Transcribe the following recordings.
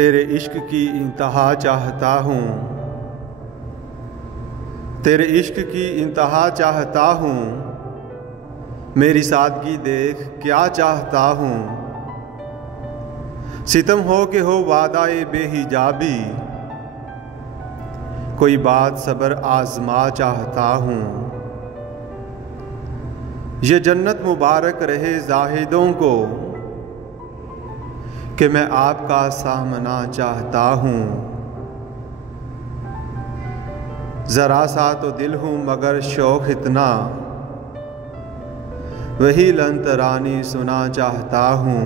तेरे इश्क की इंतहा चाहता हूँ, तेरे इश्क की इंतहा चाहता हूँ। मेरी सादगी देख क्या चाहता हूँ। सितम हो के हो वादाए बेहिजाबी, कोई बात सब्र आजमा चाहता हूँ। ये जन्नत मुबारक रहे जाहिदों को कि मैं आपका सामना चाहता हूँ। ज़रा सा तो दिल हूँ मगर शौक़ इतना, वही लंतरानी सुना चाहता हूँ।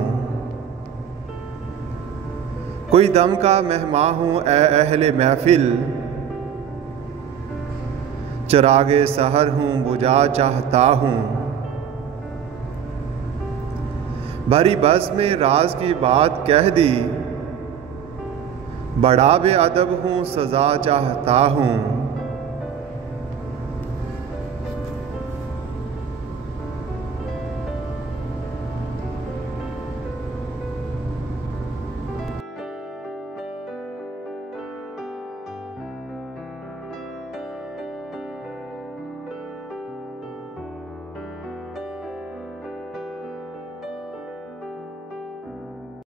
कोई दम का मेहमान हूँ ए अहले महफिल, चिरागे सहर हूँ बुझा चाहता हूँ। भरी बस में राज की बात कह दी, बड़ा बेअदब हूँ सज़ा चाहता हूँ।